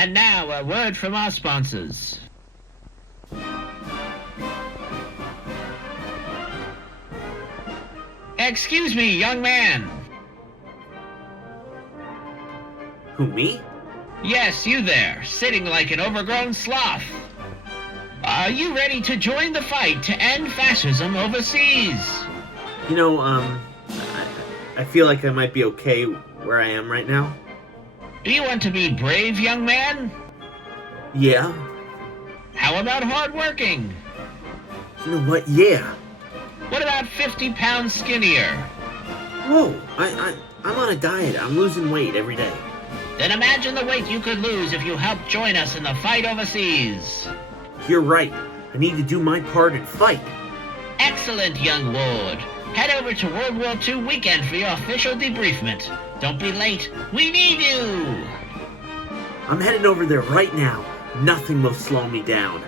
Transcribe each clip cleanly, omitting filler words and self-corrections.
And now, a word from our sponsors. Excuse me, young man. Who, me? Yes, you there, sitting like an overgrown sloth. Are you ready to join the fight to end fascism overseas? You know, I feel like I might be okay where I am right now. Do you want to be brave, young man? Yeah. How about hardworking? You know what? Yeah. What about 50 pounds skinnier? Whoa, I'm on a diet. I'm losing weight every day. Then imagine the weight you could lose if you helped join us in the fight overseas. You're right. I need to do my part and fight. Excellent, young ward. Head over to World War II weekend for your official debriefment. Don't be late. We need you! I'm heading over there right now. Nothing will slow me down.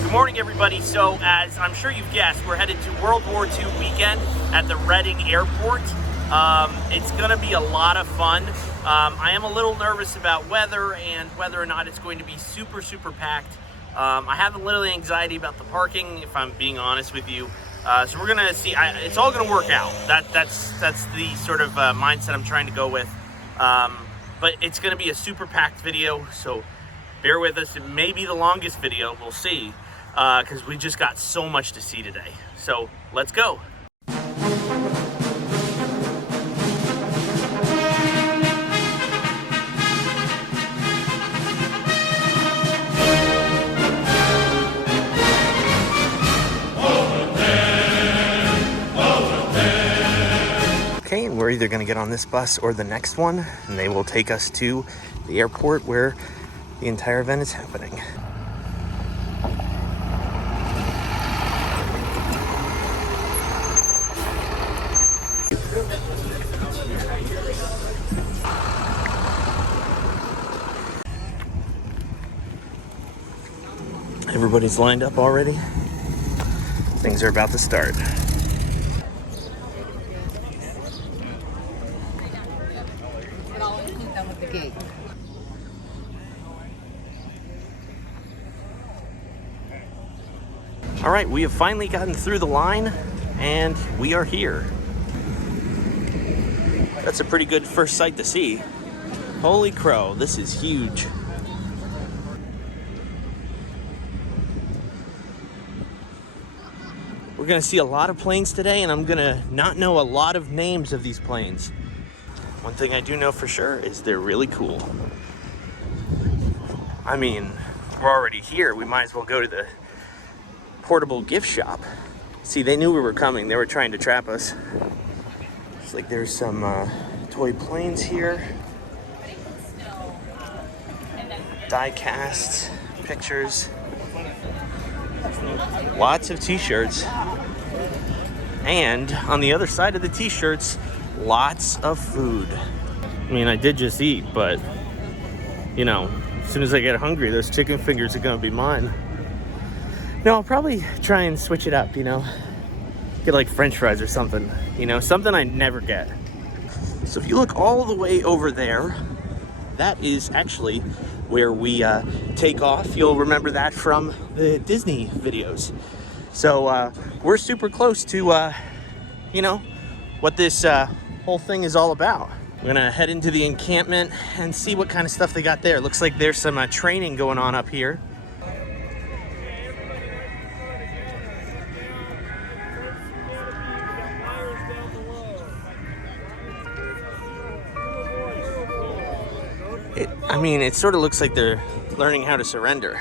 Good morning, everybody. So, as I'm sure you've guessed, we're headed to World War II weekend at the Reading Airport. It's going to be a lot of fun. I am a little nervous about weather and whether or not it's going to be super packed. I have a little anxiety about the parking, if I'm being honest with you. So we're going to see. It's all going to work out. That's the sort of mindset I'm trying to go with. But it's going to be a super packed video, so bear with us. It may be the longest video. We'll see. Because we just got so much to see today. So let's go. Okay, and we're either going to get on this bus or the next one, and they will take us to the airport where the entire event is happening. Everybody's lined up already. Things are about to start. All right, we have finally gotten through the line and we are here. That's a pretty good first sight to see. Holy crow, this is huge. We're gonna see a lot of planes today, and I'm gonna not know a lot of names of these planes. One thing I do know for sure is they're really cool. I mean, we're already here. We might as well go to the portable gift shop. See, they knew we were coming. They were trying to trap us. Looks like there's some toy planes here. Die cast pictures. Lots of t-shirts. And on the other side of the t-shirts, lots of food. I mean, I did just eat, but you know, as soon as I get hungry, those chicken fingers are gonna be mine. No, I'll probably try and switch it up, you know. Get like French fries or something, you know, something I never get. So if you look all the way over there, that is actually where we take off. You'll remember that from the Disney videos. So we're super close to, you know, what this whole thing is all about. We're gonna head into the encampment and see what kind of stuff they got there. Looks like there's some training going on up here. I mean, it sort of looks like they're learning how to surrender.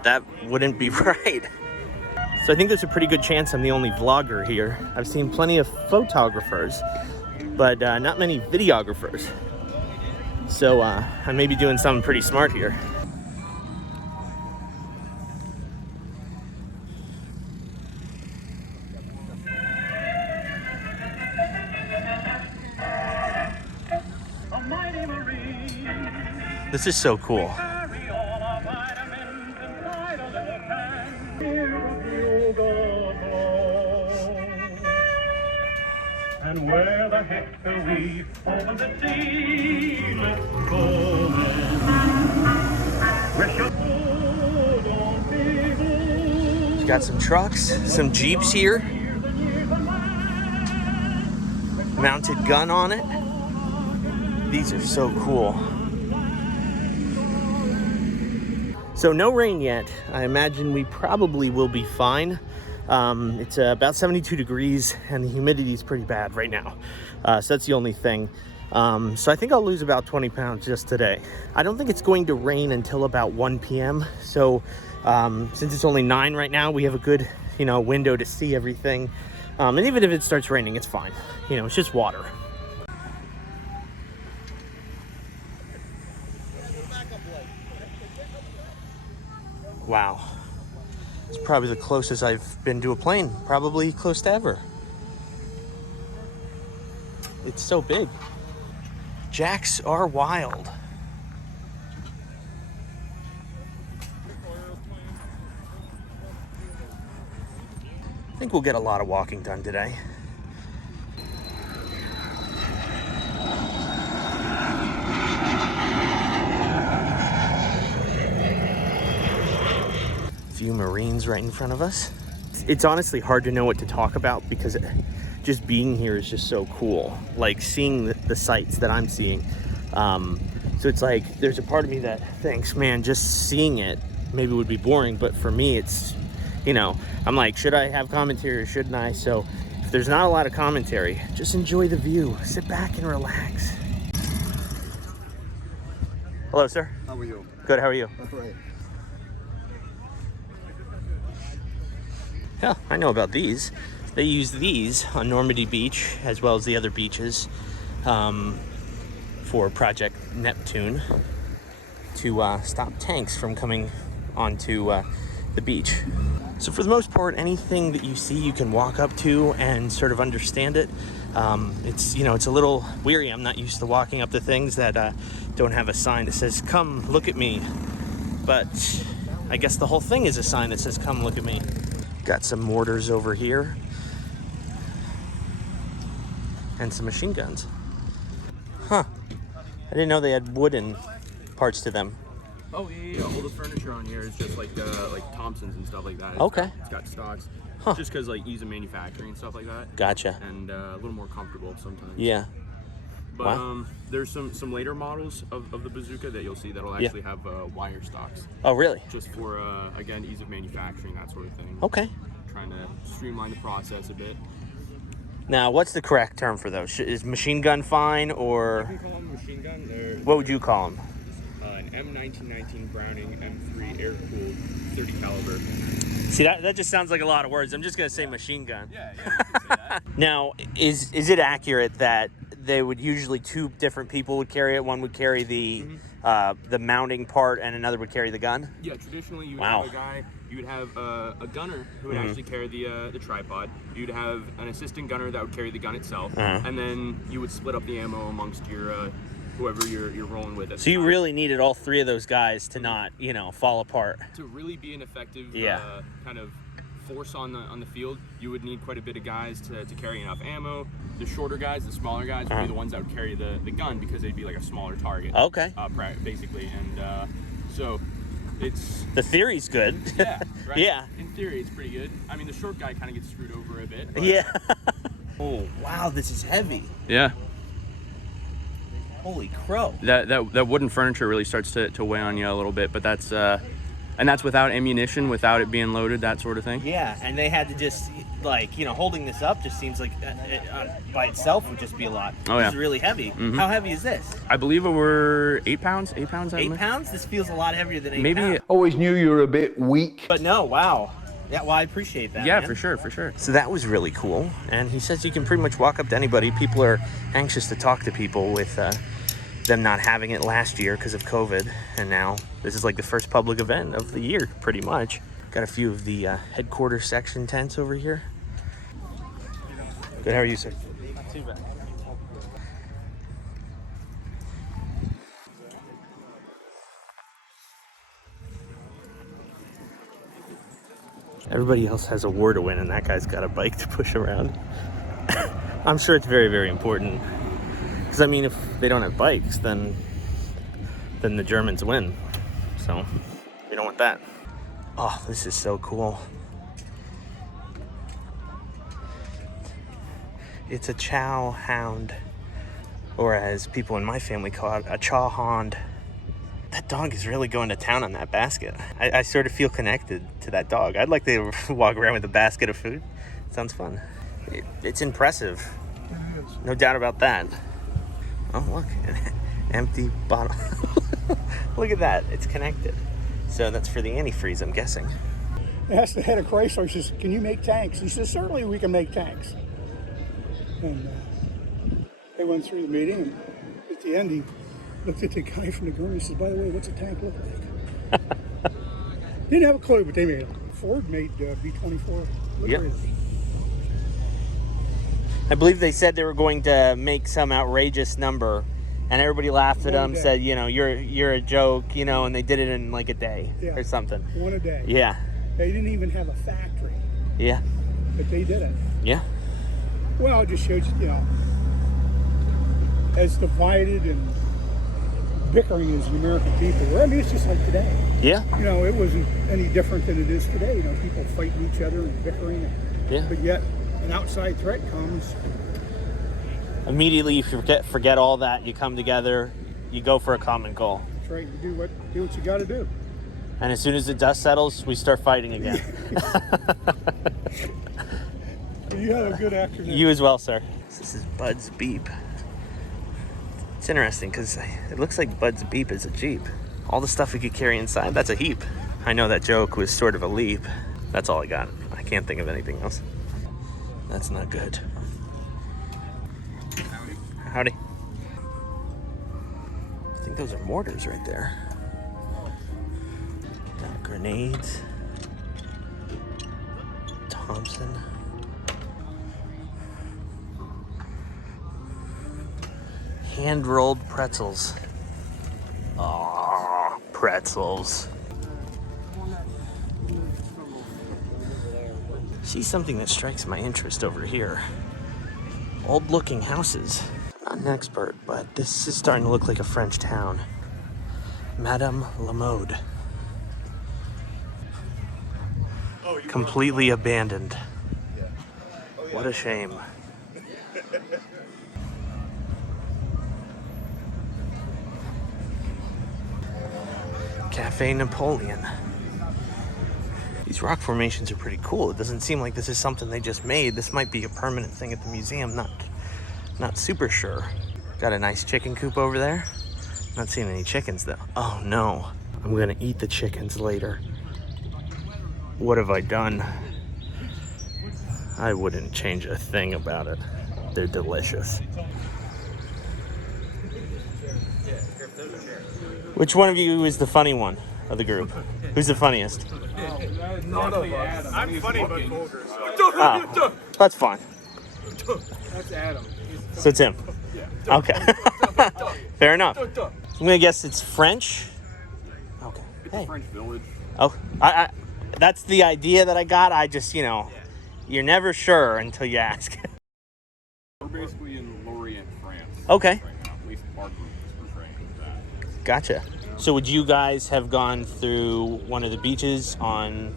but that wouldn't be right. So I think there's a pretty good chance I'm the only vlogger here. I've seen plenty of photographers, but not many videographers. So I may be doing something pretty smart here. This is so cool. And where the heck are we? Over the sea, let's go then. We've got some trucks, some Jeeps here. Mounted gun on it. These are so cool. So no rain yet. I imagine we probably will be fine. It's about 72 degrees and the humidity is pretty bad right now. So that's the only thing. So I think I'll lose about 20 pounds just today. I don't think it's going to rain until about 1 p.m. So since it's only 9 right now, we have a good, window to see everything. And even if it starts raining, it's fine. It's just water. Wow. It's probably the closest I've been to a plane. Probably close to ever. It's so big. Jacks are wild. I think we'll get a lot of walking done today. Few Marines right in front of us. It's honestly hard to know what to talk about because just being here is just so cool. Like seeing the sights that I'm seeing. So it's like there's a part of me that thinks, man, just seeing it maybe would be boring. But for me, it's, I'm like, should I have commentary or shouldn't I? So if there's not a lot of commentary, just enjoy the view. Sit back and relax. Hello, sir. How are you? Good, how are you? That's right. Yeah, I know about these. They use these on Normandy Beach as well as the other beaches for Project Neptune to stop tanks from coming onto the beach. So for the most part, anything that you see, you can walk up to and sort of understand it. It's a little weary. I'm not used to walking up to things that don't have a sign that says, "Come look at me." But I guess the whole thing is a sign that says, "Come look at me." Got some mortars over here. And some machine guns. Huh. I didn't know they had wooden parts to them. Oh yeah. All the furniture on here is just like Thompson's and stuff like that. Okay. It's got stocks. Huh. Just because ease of manufacturing and stuff like that. Gotcha. And a little more comfortable sometimes. Yeah. But Wow. There's some later models of the bazooka that you'll see that'll actually have wire stocks. Oh, really? Just for again, ease of manufacturing, that sort of thing. Okay. Trying to streamline the process a bit. Now, what's the correct term for those? Is machine gun fine, You or can call them machine gun. They're what would you call them? an M1919 Browning M3 air-cooled 30 caliber. See, that just sounds like a lot of words. I'm just gonna say machine gun. Yeah, you can say that. Now, is it accurate that they would usually two different people would carry it? One would carry the mounting part, and another would carry the gun. Yeah, traditionally you would Wow. have a guy. You would have a gunner who would actually carry the tripod. You'd have an assistant gunner that would carry the gun itself, and then you would split up the ammo amongst your whoever you're rolling with. So you really needed all three of those guys to not, fall apart. To really be an effective kind of force on the field, you would need quite a bit of guys to carry enough ammo. The shorter guys, the smaller guys, would be the ones that would carry the gun because they'd be like a smaller target. Okay. Basically, and so it's The theory's good. yeah, right? Yeah. In theory, it's pretty good. I mean, the short guy kind of gets screwed over a bit. But Yeah. Oh, wow, this is heavy. Yeah. Holy crow. That wooden furniture really starts to weigh on you a little bit, but that's And that's without ammunition, without it being loaded, that sort of thing? Yeah, and they had to just, like, you know, holding this up just seems like it, by itself would just be a lot. Oh, yeah. This is really heavy. Mm-hmm. How heavy is this? I believe it were 8 pounds? 8 pounds? 8 pounds? This feels a lot heavier than 8 Maybe. pounds. Always knew you were a bit weak. But no, wow. Yeah, well, I appreciate that. Yeah, man. for sure, for sure. So that was really cool. And he says you can pretty much walk up to anybody. People are anxious to talk to people with them not having it last year because of COVID. And now this is like the first public event of the year, pretty much. Got a few of the headquarters section tents over here. Good, how are you, sir? Not too bad. Everybody else has a war to win, and that guy's got a bike to push around. I'm sure it's very, very important. Because, I mean, if they don't have bikes, then the Germans win. So, you don't want that. Oh, this is so cool. It's a chow hound, or as people in my family call it, a chaw hound. That dog is really going to town on that basket. I sort of feel connected to that dog. I'd like to walk around with a basket of food. Sounds fun. It's impressive. No doubt about that. Oh, look, an empty bottle. Look at that, it's connected. So that's for the antifreeze, I'm guessing. I asked the head of Chrysler, he says, can you make tanks? He says, certainly we can make tanks. And they went through the meeting, and at the end, he looked at the guy from the gurney, he says, by the way, what's a tank look like? Didn't have a clue, but they made them. Ford made B-24. Yep. I believe they said they were going to make some outrageous number, and everybody laughed at them, said, you know, you're a joke, you know, and they did it in like a day or something. One a day. Yeah. They didn't even have a factory. Yeah. But they did it. Yeah. Well, it just shows, you know, as divided and bickering as the American people were. I mean, it's just like today. Yeah. You know, it wasn't any different than it is today. You know, people fighting each other and bickering. Yeah. But yet, an outside threat comes. Immediately, you forget all that. You come together. You go for a common goal. That's right. You do what you got to do. And as soon as the dust settles, we start fighting again. You have a good afternoon. You as well, sir. This is Bud's Beep. It's interesting because it looks like Bud's Beep is a Jeep. All the stuff we could carry inside, that's a heap. I know that joke was sort of a leap. That's all I got. I can't think of anything else. That's not good. Howdy. I think those are mortars right there. Got grenades. Thompson. Hand-rolled pretzels. Aww, pretzels. See something that strikes my interest over here. Old-looking houses. Not an expert, but this is starting to look like a French town. Madame Lamode. Completely abandoned. What a shame. Cafe Napoleon. These rock formations are pretty cool. It doesn't seem like this is something they just made. This might be a permanent thing at the museum. Not super sure. Got a nice chicken coop over there. Not seeing any chickens though. Oh no. I'm gonna eat the chickens later. What have I done? I wouldn't change a thing about it. They're delicious. Which one of you is the funny one of the group? Who's the funniest? I'm funny, but vulgar. Oh, that's fine. That's Adam. So it's him. Okay. Fair enough. I'm gonna guess it's French. Okay. It's a French village. Oh, I that's the idea that I got. I just, you know, you're never sure until you ask. We're basically in Lorient, France. Okay. Right now. At least our group is portraying that. Gotcha. So would you guys have gone through one of the beaches on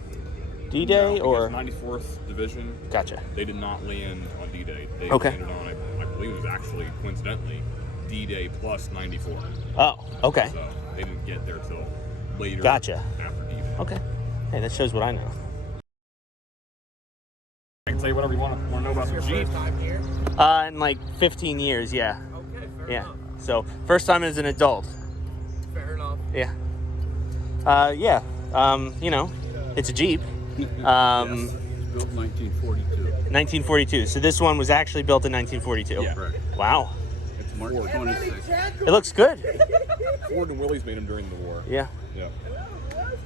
D-Day or? 94th Division. Gotcha. They did not land on D-Day. They Okay. landed on, I believe it was actually, coincidentally, D-Day plus 94. Oh, okay. So they didn't get there till later. Gotcha. After D-Day. Okay. Hey, that shows what I know. I can tell you whatever you want to know about the Jeep. In like 15 years, yeah. Okay, fair Yeah. enough. So first time as an adult. Fair enough. Yeah. Yeah. You know, it's a Jeep. Yes. Built 1942. 1942. So this one was actually built in 1942. Yeah. Correct. Wow. It's March Ford. 26th. It looks good. Ford and Willys made them during the war. Yeah. Yeah.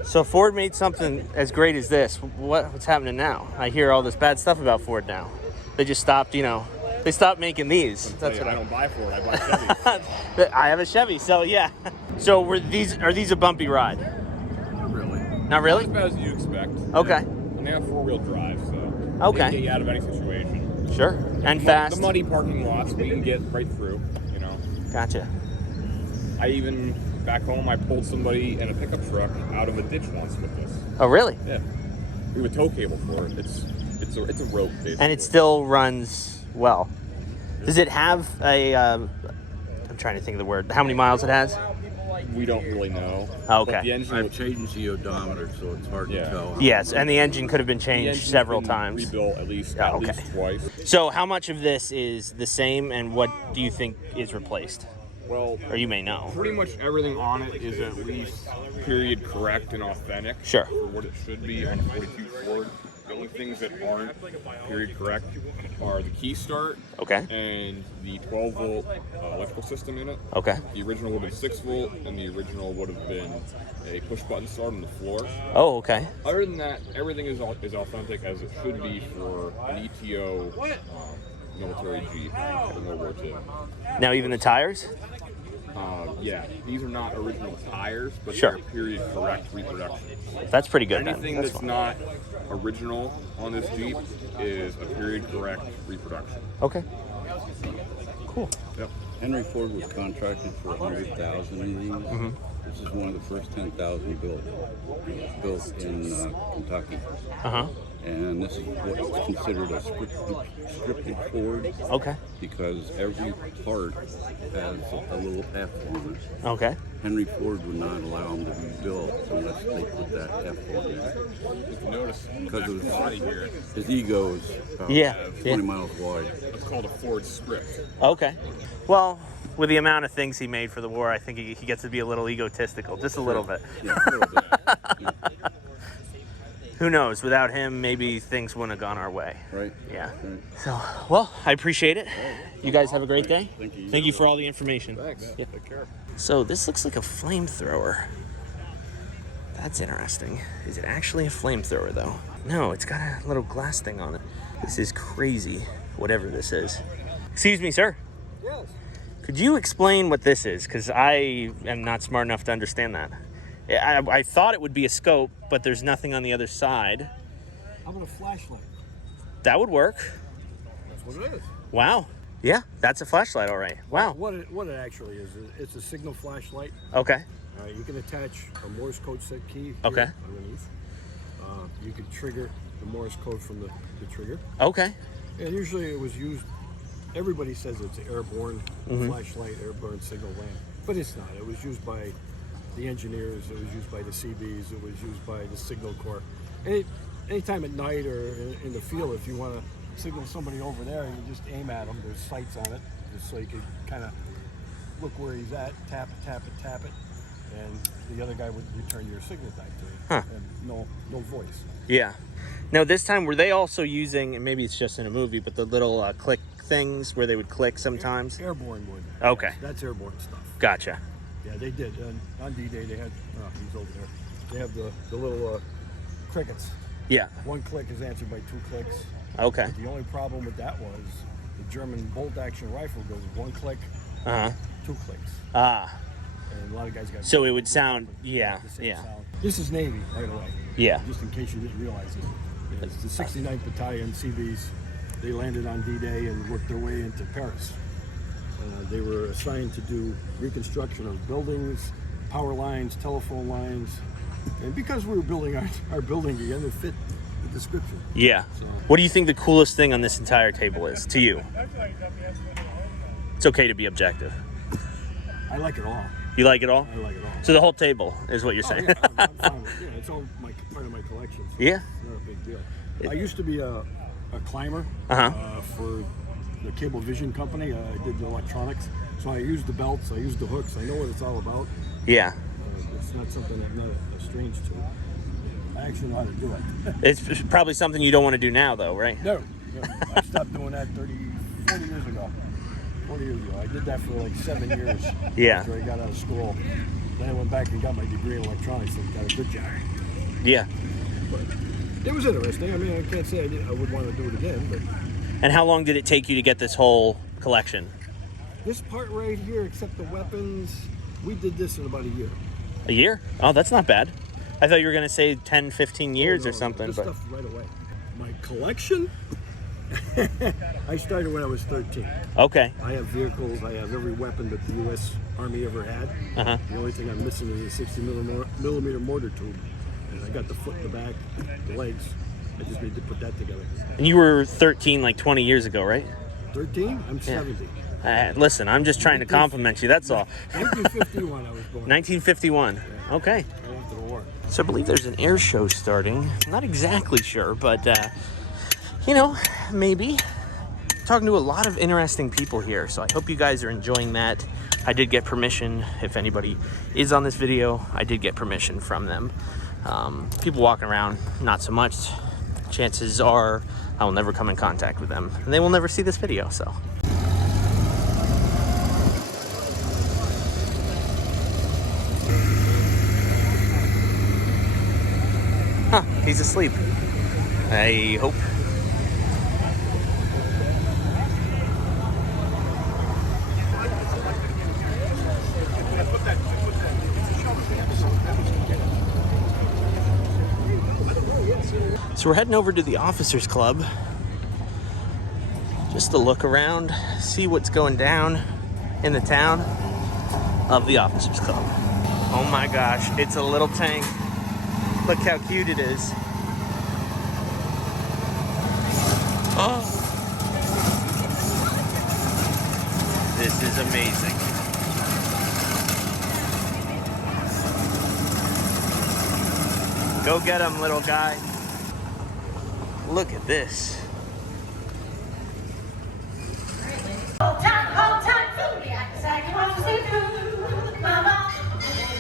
So Ford made something as great as this. What's happening now? I hear all this bad stuff about Ford now. They just stopped, you know, they stopped making these. That's what I don't buy Ford. I buy Chevy. I have a Chevy, so yeah. So are these a bumpy ride? Not really. Not really? Not as bad as you expect. Okay. And they have 4-wheel drive, so Okay. they can get you out of any situation. Sure. And fast. The muddy parking lots we can get right through. You know. Gotcha. I even back home I pulled somebody in a pickup truck out of a ditch once with this. Oh, really? Yeah. We have a tow cable for it. It's a rope basically. And it still runs well. Does it have a? I'm trying to think of the word. How many miles it has? We don't really know. Oh, But okay. the engine I've changed the odometer, so it's hard Yeah. to tell. Yes, and the engine could have been the changed engine's several been times. Rebuilt at least okay. twice. So how much of this is the same, and what do you think is replaced? Well, Or you may know. pretty much everything on it is at least period correct and authentic. Sure. For what it should be on a 42 Ford. The only things that aren't period correct are the key start Okay. and the 12-volt electrical system in it. Okay. The original would have been 6-volt, and the original would have been a push-button start on the floor. Oh, okay. Other than that, everything is authentic as it should be for an ETO military Jeep in World War II. Now even the tires? Yeah, these are not original tires, but Sure. they're period correct reproductions. That's pretty good then. Anything That's that's fine. not original on this Jeep is a period correct reproduction. Okay. Cool. Yep. Henry Ford was contracted for 100,000 of these. Mm-hmm. This is one of the first 10,000 built in Kentucky. Uh-huh. And this is what's considered a scripted Ford Okay. because every part has a little F on it. Okay. Henry Ford would not allow them to be built unless they put that F on it. If you notice, Because of body here, his ego is Yeah, 20 yeah. miles wide. it's called a Ford script. Okay. Well, with the amount of things he made for the war, I think he gets to be a little egotistical, just a little bit. Yeah, a little bit. Yeah, Who knows? Without him, maybe things wouldn't have gone our way. right? Yeah. Right. So, well, I appreciate it. You guys have a great day. Thank you. Thank you for all the information. Thanks. Yeah. Take care. So this looks like a flamethrower. That's interesting. Is it actually a flamethrower though? No, it's got a little glass thing on it. This is crazy, whatever this is. Excuse me, sir. Yes. Could you explain what this is? Because I am not smart enough to understand that. I thought it would be a scope, but there's nothing on the other side. How about a flashlight? That would work. That's what it is. Wow. Yeah, that's a flashlight, all right. Wow. What it actually is, it's a signal flashlight. Okay. You can attach a Morse code set key here Okay. underneath. You can trigger the Morse code from the trigger. Okay. And usually it was used, everybody says it's an airborne flashlight, airborne signal lamp, but it's not. It was used by the engineers, it was used by the CBs, it was used by the signal corps. Anytime at night or in the field, if you want to signal somebody over there, you just aim at them. There's sights on it, just so you can kind of look where he's at, tap it, and the other guy would return your signal back to you. Huh. And no voice. Yeah. Now this time, were they also using, and maybe it's just in a movie, but the little click things where they would click sometimes? Airborne would. Okay. Yes, that's airborne stuff. Gotcha. Yeah, they did. And on D-Day, they had, he's over there. They have the little crickets. Yeah. One click is answered by 2 clicks. Okay. The only problem with that was the German bolt-action rifle goes 1 click, Uh-huh. 2 clicks. Ah. And a lot of guys got... So it would sound, yeah, the same yeah. sound. This is Navy, right away. Yeah. Just in case you didn't realize it. Yeah, it's the 69th Battalion CBs. They landed on D-Day and worked their way into Paris. They were assigned to do reconstruction of buildings, power lines, telephone lines. And because we were building our building again, it fit the description. Yeah. What do you think the coolest thing on this entire table is to you? It's okay to be objective. I like it all. You like it all? I like it all. So the whole table is what you're Oh, saying? yeah, I'm fine with it. Yeah, it's all part of my collection. So Yeah. It's not a big deal. I used to be a climber for the Cable Vision company. I did the electronics. So I used the belts, I used the hooks. I know what it's all about. Yeah. It's not something I'm not strange to. I actually know how to do it. It's probably something you don't want to do now, though, right? No. I stopped doing that 40 years ago. 40 years ago. I did that for like 7 years Yeah. after I got out of school. Then I went back and got my degree in electronics and got a good job. Yeah. But it was interesting. I mean, I can't say I would want to do it again, but And how long did it take you to get this whole collection? this part right here, except the weapons, we did this in about a year. A year? Oh, that's not bad. I thought you were going to say 10, 15 years or something. This But stuff right away. My collection? I started when I was 13. okay. I have vehicles, I have every weapon that the U.S. Army ever had. The only thing I'm missing is a 60 millimeter mortar tube. And I got the foot, the back, the legs. I just need to put that together. And you were 13 like 20 years ago, right? 13? I'm 70. Listen, I'm just trying to compliment you, that's all. 1951 I was born. 1951. Yeah. Okay. Right after the war. So I believe there's an air show starting. Not exactly sure, but, you know, maybe. Talking to a lot of interesting people here, so I hope you guys are enjoying that. I did get permission, if anybody is on this video, I did get permission from them. People walking around, not so much. Chances are I will never come in contact with them, and they will never see this video, so. Huh, he's asleep. I hope. So we're heading over to the Officers Club just to look around, see what's going down in the town of the Officers Club. Oh my gosh, it's a little tank. Look how cute it is. Oh, this is amazing. Go get him, little guy. Look at this. Hold tight, food. Exactly what you see food, mama.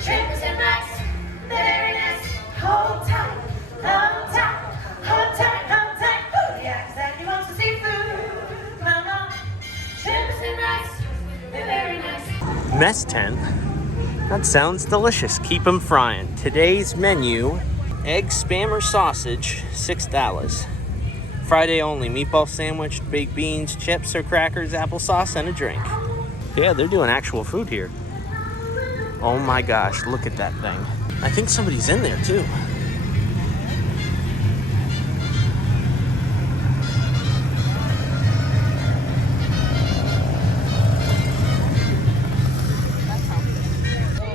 Shrimps and rice, very nice. Hold tight, hold tight, hold tight, food. Exactly what you see food, mama. Shrimps and rice, they're very nice. Mess tent? That sounds delicious. Keep them frying. Today's menu, egg spam or sausage, $6. Friday only, meatball sandwich, baked beans, chips or crackers, applesauce, and a drink. Yeah, they're doing actual food here. Oh my gosh, look at that thing. I think somebody's in there too.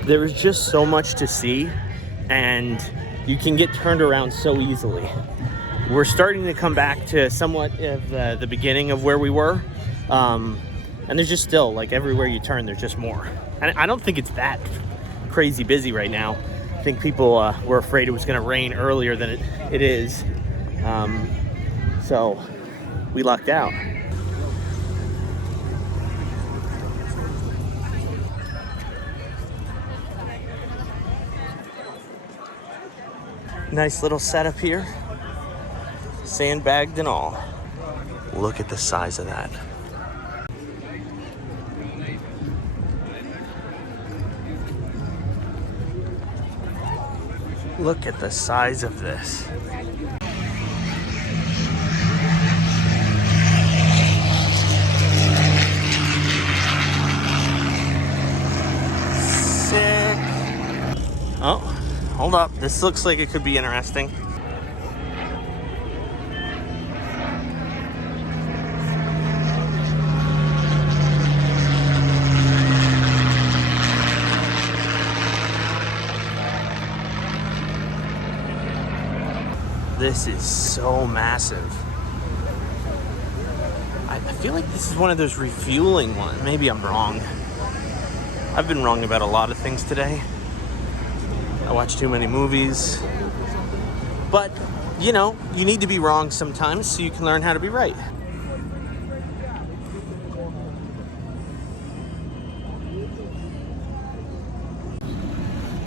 There is just so much to see, and you can get turned around so easily. We're starting to come back to somewhat of the beginning of where we were, and there's just still, like, everywhere you turn, there's just more. And I don't think it's that crazy busy right now. I think people were afraid it was going to rain earlier than it is, so we lucked out. Nice little setup here. Sandbagged and all. Look at the size of that. Look at the size of this. Sick. Oh, hold up. This looks like it could be interesting. This is so massive. I feel like this is one of those refueling ones. Maybe I'm wrong. I've been wrong about a lot of things today. I watched too many movies. But, you know, you need to be wrong sometimes so you can learn how to be right.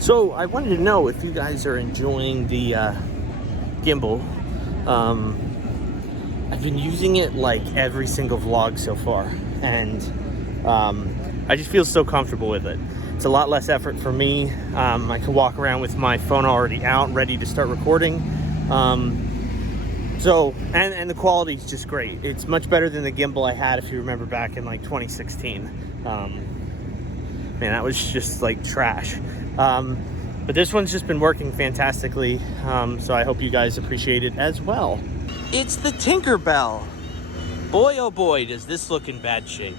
So I wanted to know if you guys are enjoying the gimbal. I've been using it like every single vlog so far, and I just feel so comfortable with it. It's a lot less effort for me. I can walk around with my phone already out, ready to start recording. And the quality is just great. It's much better than the gimbal I had, if you remember, back in like 2016. Man, that was just like trash. But this one's just been working fantastically, so I hope you guys appreciate it as well. It's the Tinkerbell. Boy, oh boy, does this look in bad shape.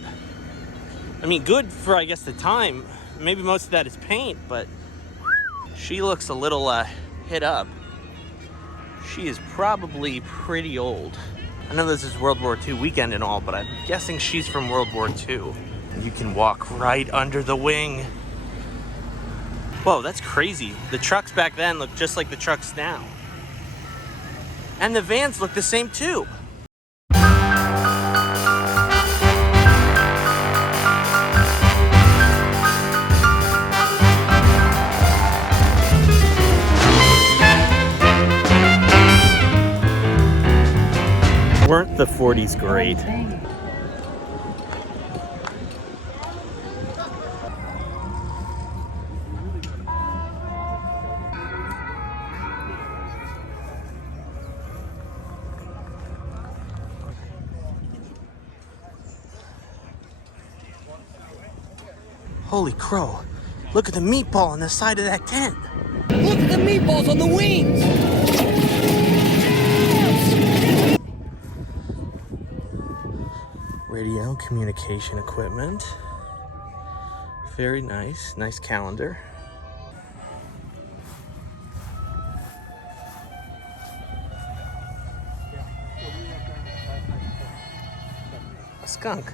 I mean, good for, I guess, the time. Maybe most of that is paint, but she looks a little hit up. She is probably pretty old. I know this is World War II weekend and all, but I'm guessing she's from World War II. You can walk right under the wing. Whoa, that's crazy. The trucks back then looked just like the trucks now. And the vans look the same too. Weren't the 40s great? Holy crow, look at the meatball on the side of that tent. Look at the meatballs on the wings! Radio communication equipment. Very nice, nice calendar. A skunk.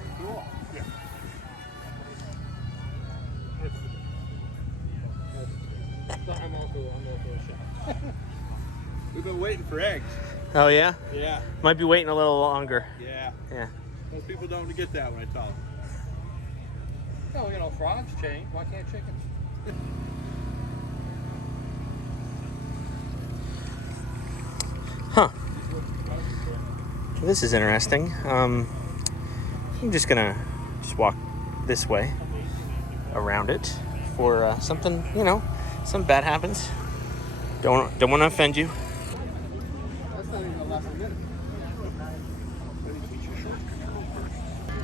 I'm also a shot. We've been waiting for eggs. Oh yeah? Yeah. Might be waiting a little longer. Yeah. Yeah. Most people don't get that when I tell them. No, you know, frogs change. Why can't chickens? Huh. This is interesting. I'm just gonna walk this way around it for something, you know, something bad happens. Don't want to offend you. That's not even the last minute.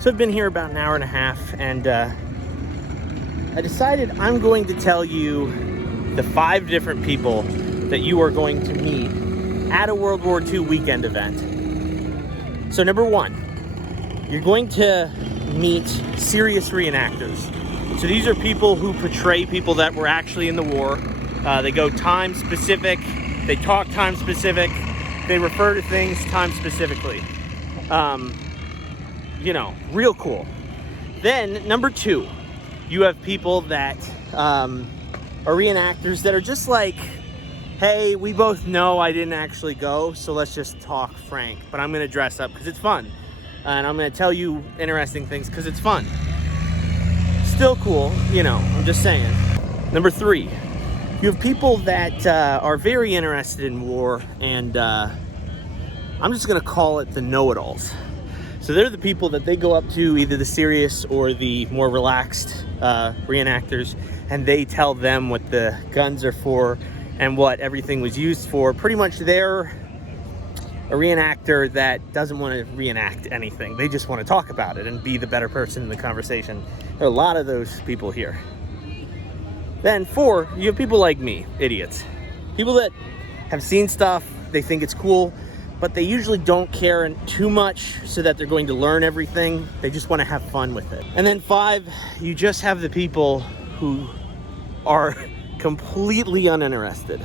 So I've been here about an hour and a half, and I decided I'm going to tell you the 5 different people that you are going to meet at a World War II weekend event. So number 1, you're going to meet serious reenactors. So these are people who portray people that were actually in the war. They go time specific, they talk time specific, they refer to things time specifically. You know, real cool. Then number 2, you have people that are reenactors that are just like, hey, we both know I didn't actually go, so let's just talk frank. But I'm gonna dress up because it's fun. And I'm gonna tell you interesting things because it's fun. Still cool, you know, I'm just saying. Number 3, you have people that are very interested in war, and I'm just gonna call it the know-it-alls. So they're the people that they go up to, either the serious or the more relaxed reenactors, and they tell them what the guns are for and what everything was used for. Pretty much they're a reenactor that doesn't want to reenact anything. They just want to talk about it and be the better person in the conversation. There are a lot of those people here. Then 4, you have people like me, idiots. People that have seen stuff, they think it's cool, but they usually don't care too much so that they're going to learn everything. They just want to have fun with it. And then 5, you just have the people who are completely uninterested.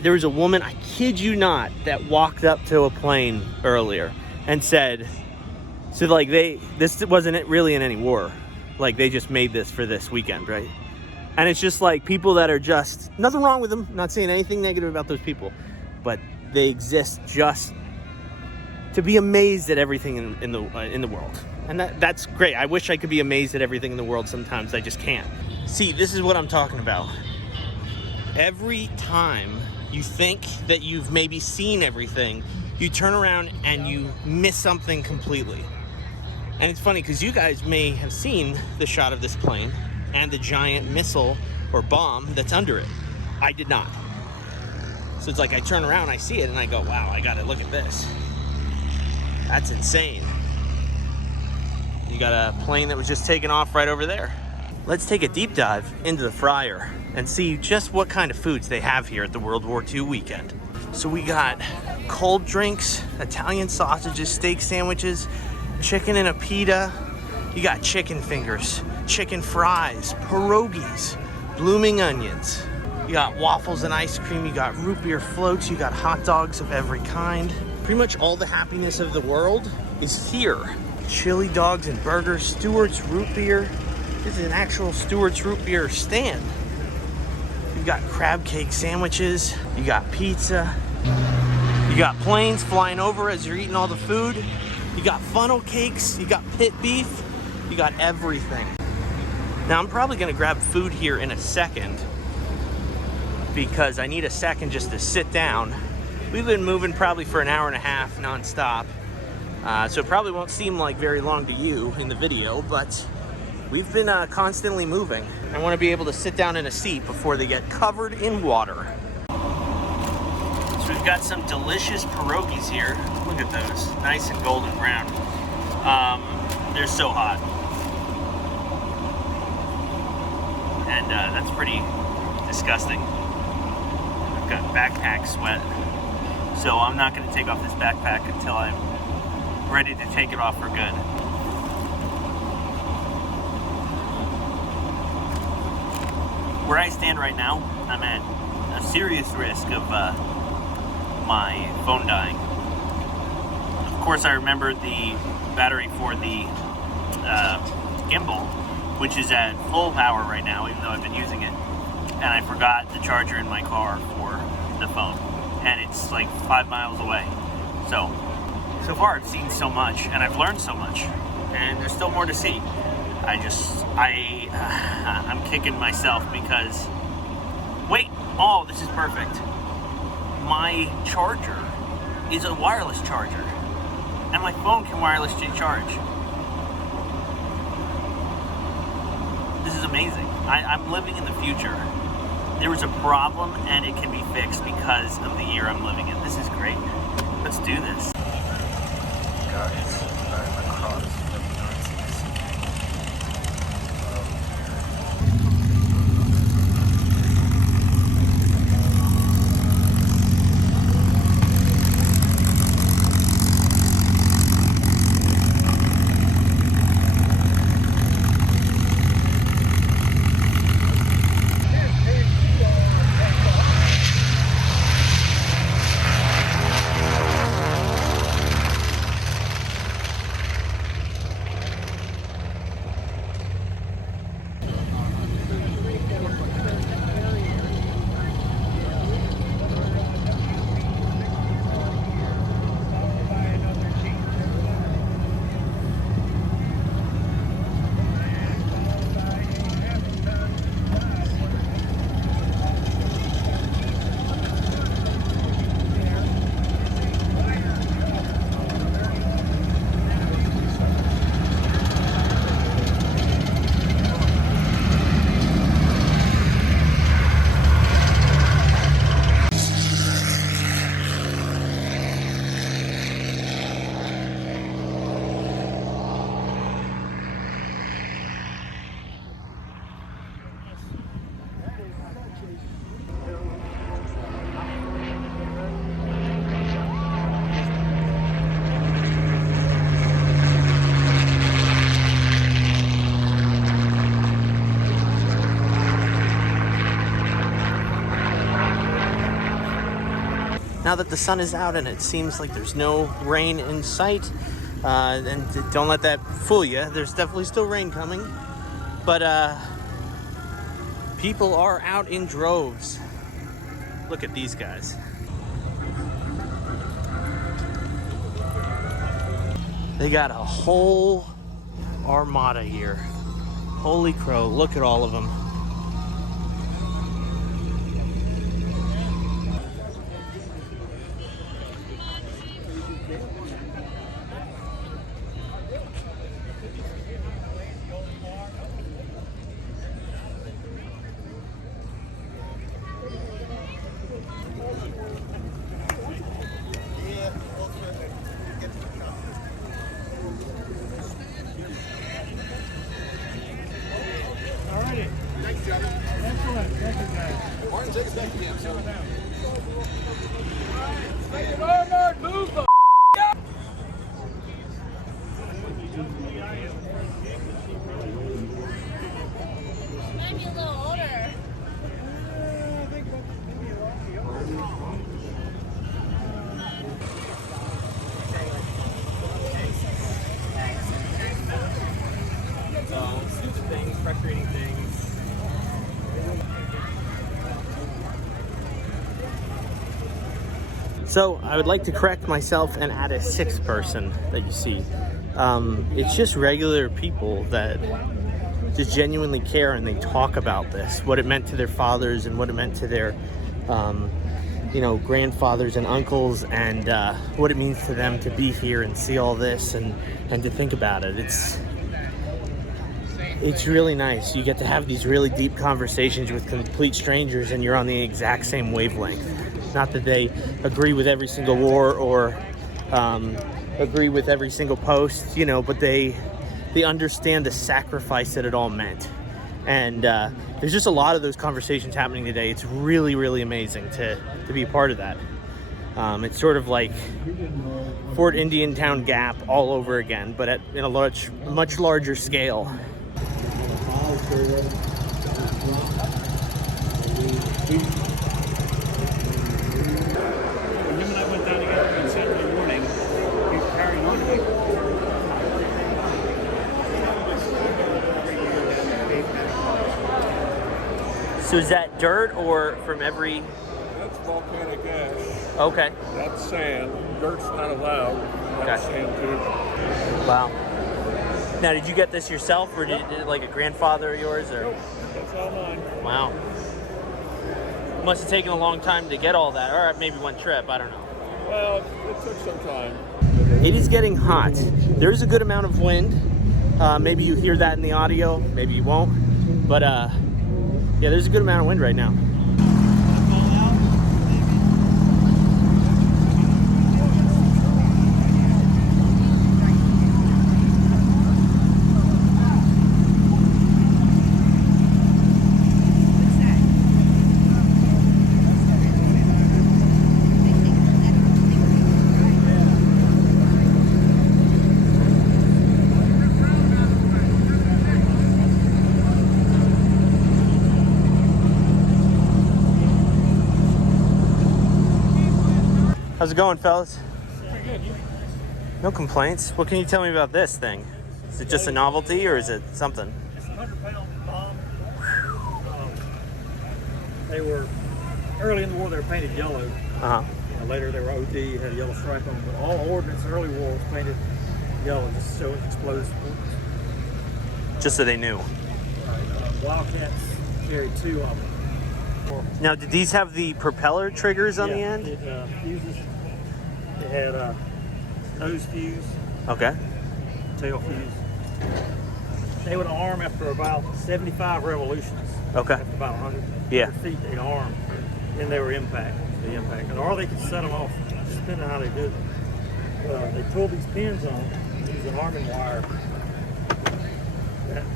There was a woman, I kid you not, that walked up to a plane earlier and said, so like this wasn't really in any war. like they just made this for this weekend, right? And it's just like people that are just, nothing wrong with them, not saying anything negative about those people, but they exist just to be amazed at everything in the world. And that's great. I wish I could be amazed at everything in the world sometimes. I just can't. See, this is what I'm talking about. Every time you think that you've maybe seen everything, you turn around and you miss something completely. And it's funny because you guys may have seen the shot of this plane and the giant missile or bomb that's under it. I did not. So it's like I turn around, I see it, and I go, wow, I gotta look at this. That's insane. You got a plane that was just taking off right over there. Let's take a deep dive into the fryer and see just what kind of foods they have here at the World War II weekend. So we got cold drinks, Italian sausages, steak sandwiches, chicken in a pita. You got chicken fingers, chicken fries, pierogies, blooming onions. You got waffles and ice cream, you got root beer floats, you got hot dogs of every kind. Pretty much all the happiness of the world is here. Chili dogs and burgers, Stewart's root beer. This is an actual Stewart's root beer stand. You got crab cake sandwiches, you got pizza, you got planes flying over as you're eating all the food, you got funnel cakes, you got pit beef, you got everything. Now I'm probably gonna grab food here in a second because I need a second just to sit down. We've been moving probably for an hour and a half nonstop. So it probably won't seem like very long to you in the video, but we've been constantly moving. I want to be able to sit down in a seat before they get covered in water. So we've got some delicious pierogies here. Look at those, nice and golden brown. They're so hot. And that's pretty disgusting. I've got backpack sweat. So I'm not going to take off this backpack until I'm ready to take it off for good. Where I stand right now, I'm at a serious risk of my phone dying. Of course, I remember the battery for the gimbal, which is at full power right now, even though I've been using it. And I forgot the charger in my car for the phone. And it's like 5 miles away. So far I've seen so much and I've learned so much, and there's still more to see. I'm kicking myself because, wait, oh, this is perfect. My charger is a wireless charger and my phone can wirelessly charge. This is amazing. I'm living in the future. There was a problem and it can be fixed because of the year I'm living in. This is great. Let's do this. Guys, I'm across the Nazis. Now that the sun is out and it seems like there's no rain in sight, and don't let that fool you, there's definitely still rain coming. But people are out in droves. Look at these guys. They got a whole armada here. Holy crow, look at all of them. Martin, take us back to camp, sir. Move the Maybe a little older. Things, frustrating things. So I would like to correct myself and add a sixth person that you see. It's just regular people that just genuinely care, and they talk about this, what it meant to their fathers and what it meant to their grandfathers and uncles, and what it means to them to be here and see all this and to think about it. It's really nice. You get to have these really deep conversations with complete strangers, and you're on the exact same wavelength. Not that they agree with every single war or agree with every single post, but they understand the sacrifice that it all meant. And there's just a lot of those conversations happening today. It's really, really amazing to be a part of that. It's sort of like Fort Indiantown Gap all over again, but in a much larger scale. Him and I went down together on Saturday morning. He carried on to me. So is that dirt or from every... That's volcanic ash. Okay. That's sand. Dirt's not allowed. That's sand too. Wow. Now, did you get this yourself, or did it like a grandfather of yours, or? Nope, that's all mine. Wow. Must have taken a long time to get all that, or maybe one trip. I don't know. Well, it took some time. It is getting hot. There's a good amount of wind. Maybe you hear that in the audio. Maybe you won't. But yeah, there's a good amount of wind right now. How's it going, fellas? Pretty good. No complaints. What can you tell me about this thing? Is it just a novelty, or is it something? It's a 100-pound bomb. They were, early in the war, they were painted yellow. Later, they were OD, had a yellow stripe on them. But all ordnance early war was painted yellow just to show it explodes. Just so they knew. Wildcats carried 2 of them. Now, did these have the propeller triggers on the end? It fuses. It had nose fuse. Okay. Tail fuse. They would arm after about 75 revolutions. Okay. After about 100 feet, they'd arm. Then they were impact. Or they could set them off, just depending on how they did it. They pulled these pins on using arming wire.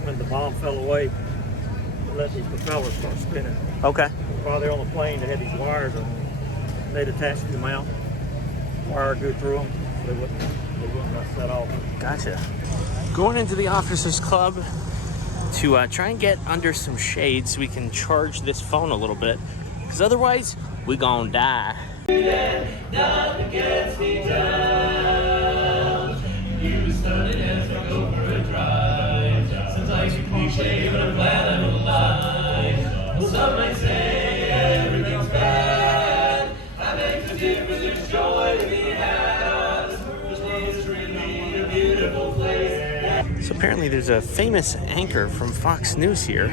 When the bomb fell away, it let these propellers start spinning. Okay. While they're on the plane, they had these wires on them. They'd attach to the mount. Wire would go through them. They wouldn't set off. Gotcha. Going into the Officers Club to try and get under some shade so we can charge this phone a little bit. Because otherwise, we gonna die. Nothing gets me down. You started as we go for a drive. Since I can be clean shaven and glad I don't lie. Well, some may say everything's bad. I make the difference, there's joy to be had. This world's really a beautiful place. So apparently there's a famous anchor from Fox News here.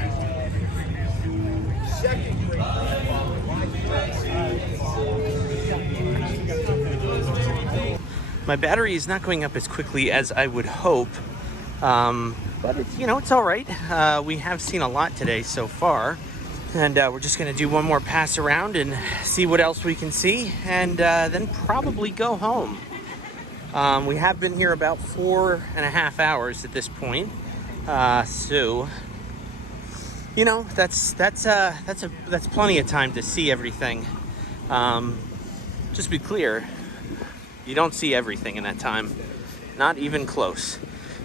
My battery is not going up as quickly as I would hope, but it's, it's all right. We have seen a lot today so far, and we're just going to do one more pass around and see what else we can see, and then probably go home. We have been here about 4.5 hours at this point, so that's plenty of time to see everything. Just be clear. You don't see everything in that time, not even close.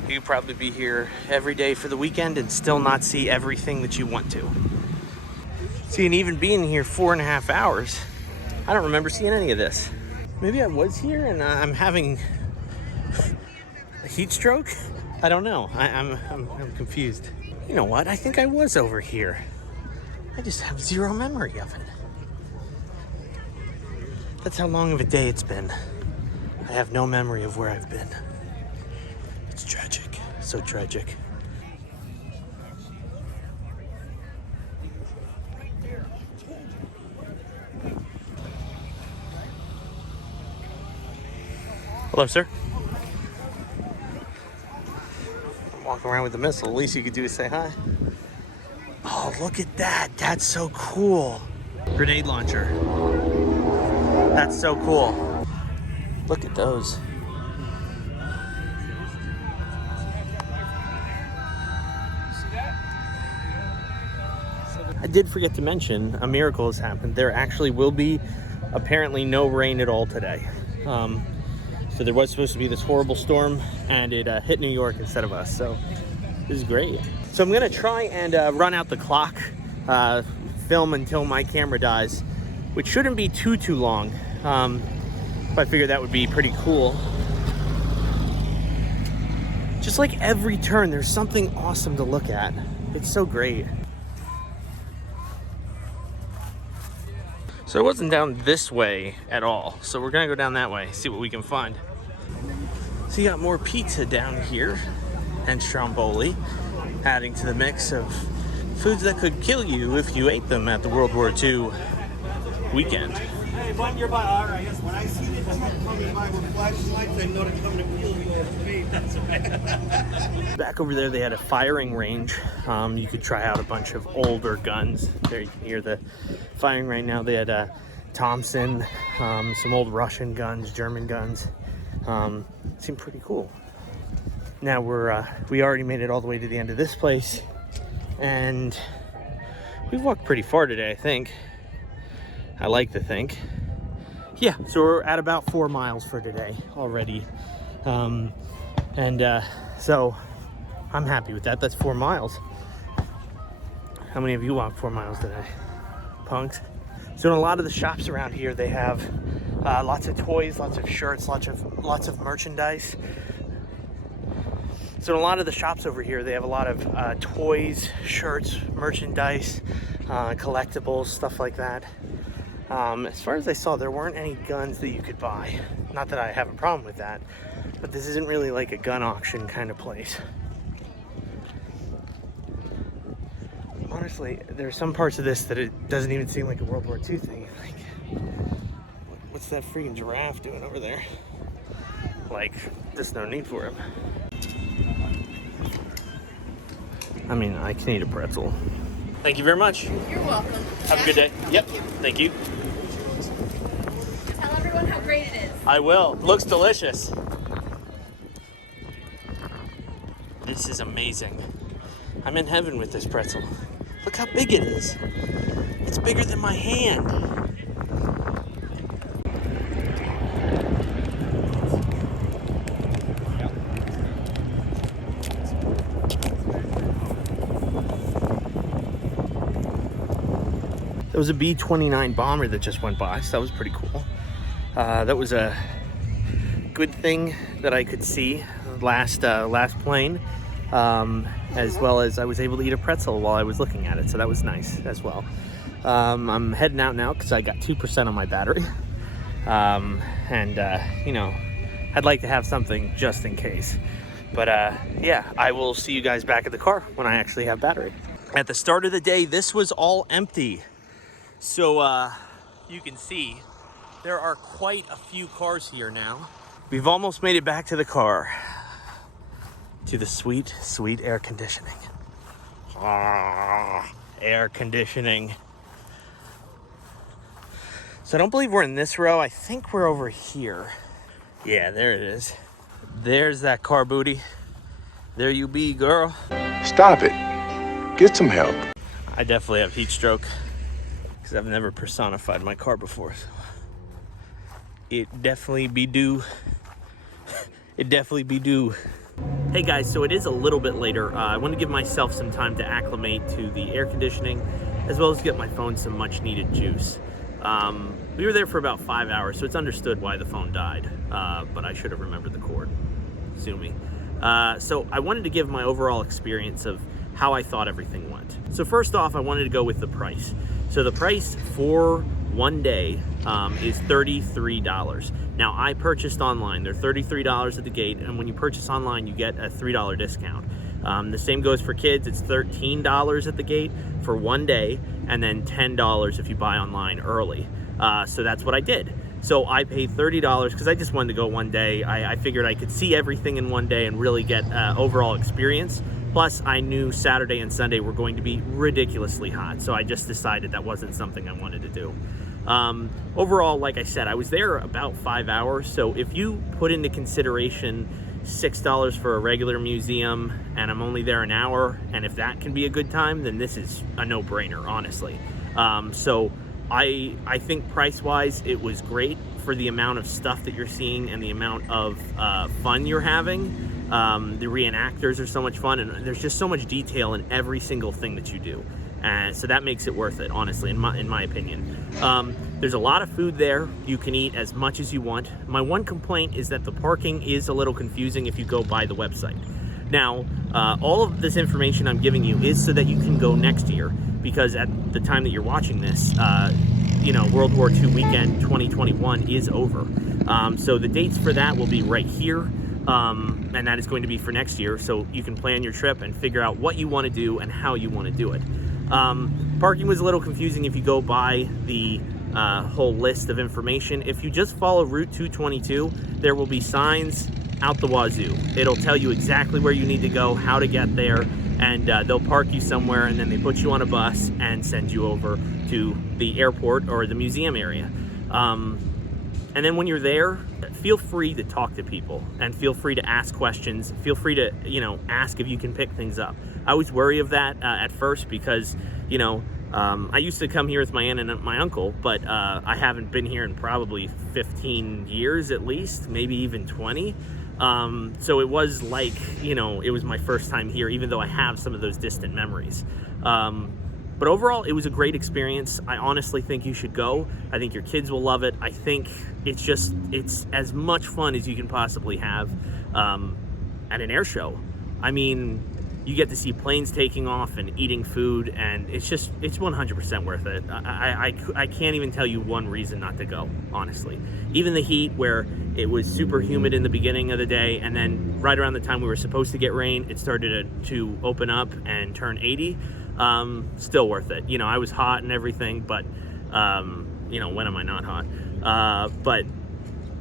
You could probably be here every day for the weekend and still not see everything that you want to. See, and even being here 4.5 hours, I don't remember seeing any of this. Maybe I was here and I'm having a heat stroke? I don't know. I'm confused. You know what? I think I was over here. I just have zero memory of it. That's how long of a day it's been. I have no memory of where I've been. It's tragic, so tragic. Hello, sir. I'm walking around with a missile. The least you could do is say hi. Oh, look at that. That's so cool. Grenade launcher. That's so cool. Look at those. I did forget to mention, a miracle has happened. There actually will be apparently no rain at all today. So there was supposed to be this horrible storm, and it hit New York instead of us. So this is great. So I'm gonna try and run out the clock, film until my camera dies, which shouldn't be too long. But I figured that would be pretty cool. Just like every turn, there's something awesome to look at. It's so great. So it wasn't down this way at all. So we're gonna go down that way, see what we can find. So you got more pizza down here and stromboli, adding to the mix of foods that could kill you if you ate them at the World War II weekend. Hey, when you're by, all right, when I see the truck coming by with flashlights, I know they're coming to kill you with me. That's right. Back over there, they had a firing range. You could try out a bunch of older guns. There you can hear the firing right now. They had Thompson, some old Russian guns, German guns. Seemed pretty cool. Now we already made it all the way to the end of this place, and we've walked pretty far today, I think. I like to think. Yeah, so we're at about 4 miles for today already. So I'm happy with that. That's 4 miles. How many of you walked 4 miles today? Punks? So in a lot of the shops around here, they have lots of toys, lots of shirts, lots of merchandise. So in a lot of the shops over here, they have a lot of toys, shirts, merchandise, collectibles, stuff like that. As far as I saw, there weren't any guns that you could buy. Not that I have a problem with that, but this isn't really like a gun auction kind of place. Honestly, there are some parts of this that it doesn't even seem like a World War II thing. Like, what's that freaking giraffe doing over there? Like, there's no need for him. I mean, I can eat a pretzel. Thank you very much. You're welcome. Have a good day. Yep. Thank you. Tell everyone how great it is. I will. Looks delicious. This is amazing. I'm in heaven with this pretzel. Look how big it is. It's bigger than my hand. There was a B-29 bomber that just went by, so that was pretty cool. That was a good thing that I could see last plane. as well as I was able to eat a pretzel while I was looking at it, so that was nice as well. I'm heading out now because I got 2% on my battery. You know, I'd like to have something just in case. But yeah, I will see you guys back at the car when I actually have battery. At the start of the day, this was all empty. So you can see there are quite a few cars here now. We've almost made it back to the car, to the sweet, sweet air conditioning. Air conditioning. So I don't believe we're in this row. I think we're over here. Yeah, there it is. There's that car booty. There you be, girl. Stop it. Get some help. I definitely have heat stroke because I've never personified my car before. So it definitely be due. It definitely be due. Hey guys, so it is a little bit later. I want to give myself some time to acclimate to the air conditioning, as well as get my phone some much needed juice. We were there for about 5 hours, so it's understood why the phone died, but I should have remembered the cord. Sue me. So I wanted to give my overall experience of how I thought everything went. So first off, I wanted to go with the price. So the price for one day is $33. Now I purchased online. They're $33 at the gate, and when you purchase online, you get a $3 discount. The same goes for kids. It's $13 at the gate for one day, and then $10 if you buy online early. So that's what I did. So I paid $30 because I just wanted to go one day. I figured I could see everything in one day and really get overall experience. Plus, I knew Saturday and Sunday were going to be ridiculously hot, so I just decided that wasn't something I wanted to do. Overall, like I said, I was there about 5 hours, so if you put into consideration $6 for a regular museum and I'm only there an hour, and if that can be a good time, then this is a no-brainer, honestly. So I think price-wise, it was great for the amount of stuff that you're seeing and the amount of fun you're having. The reenactors are so much fun, and there's just so much detail in every single thing that you do. And so that makes it worth it, honestly, in my opinion. There's a lot of food there. You can eat as much as you want. My one complaint is that the parking is a little confusing if you go by the website. Now, all of this information I'm giving you is so that you can go next year, because at the time that you're watching this, you know, World War II weekend 2021 is over. So the dates for that will be right here. And that is going to be for next year, so you can plan your trip and figure out what you want to do and how you want to do it. Parking was a little confusing if you go by the whole list of information. If you just follow Route 222, there will be signs out the wazoo. It'll tell you exactly where you need to go, how to get there, and they'll park you somewhere, and then they put you on a bus and send you over to the airport or the museum area. And then when you're there, feel free to talk to people and feel free to ask questions. Feel free to, you know, ask if you can pick things up. I always worry of that at first because, you know, I used to come here with my aunt and my uncle, but I haven't been here in probably 15 years at least, maybe even 20. So it was like, you know, it was my first time here, even though I have some of those distant memories. But overall, it was a great experience. I honestly think you should go. I think your kids will love it. I think it's as much fun as you can possibly have at an air show. I mean, you get to see planes taking off and eating food, and it's 100% worth it. I can't even tell you one reason not to go, honestly. Even the heat, where it was super humid in the beginning of the day, and then right around the time we were supposed to get rain, it started to open up and turn 80. Still worth it. You know, I was hot and everything, but you know, when am I not hot? But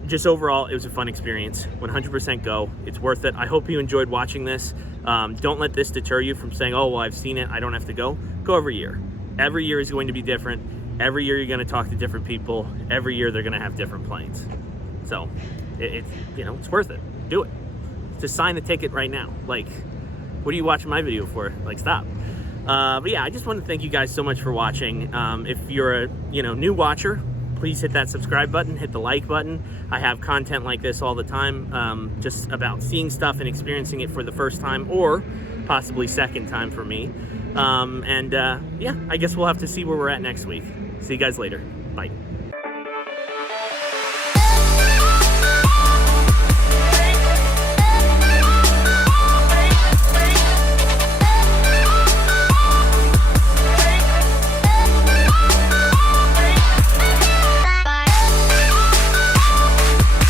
just overall, it was a fun experience. 100% go. It's worth it. I hope you enjoyed watching this. Don't let this deter you from saying, oh, well, I've seen it, I don't have to go. Go every year. Every year is going to be different. Every year you're going to talk to different people. Every year they're going to have different planes. So it's you know, it's worth it. Do it. Just sign the ticket right now. Like, what are you watching my video for? Like, stop. But yeah, I just want to thank you guys so much for watching. If you're a new watcher, please hit that subscribe button, hit the like button. I have content like this all the time, just about seeing stuff and experiencing it for the first time or possibly second time for me. Yeah, I guess we'll have to see where we're at next week. See you guys later. Bye.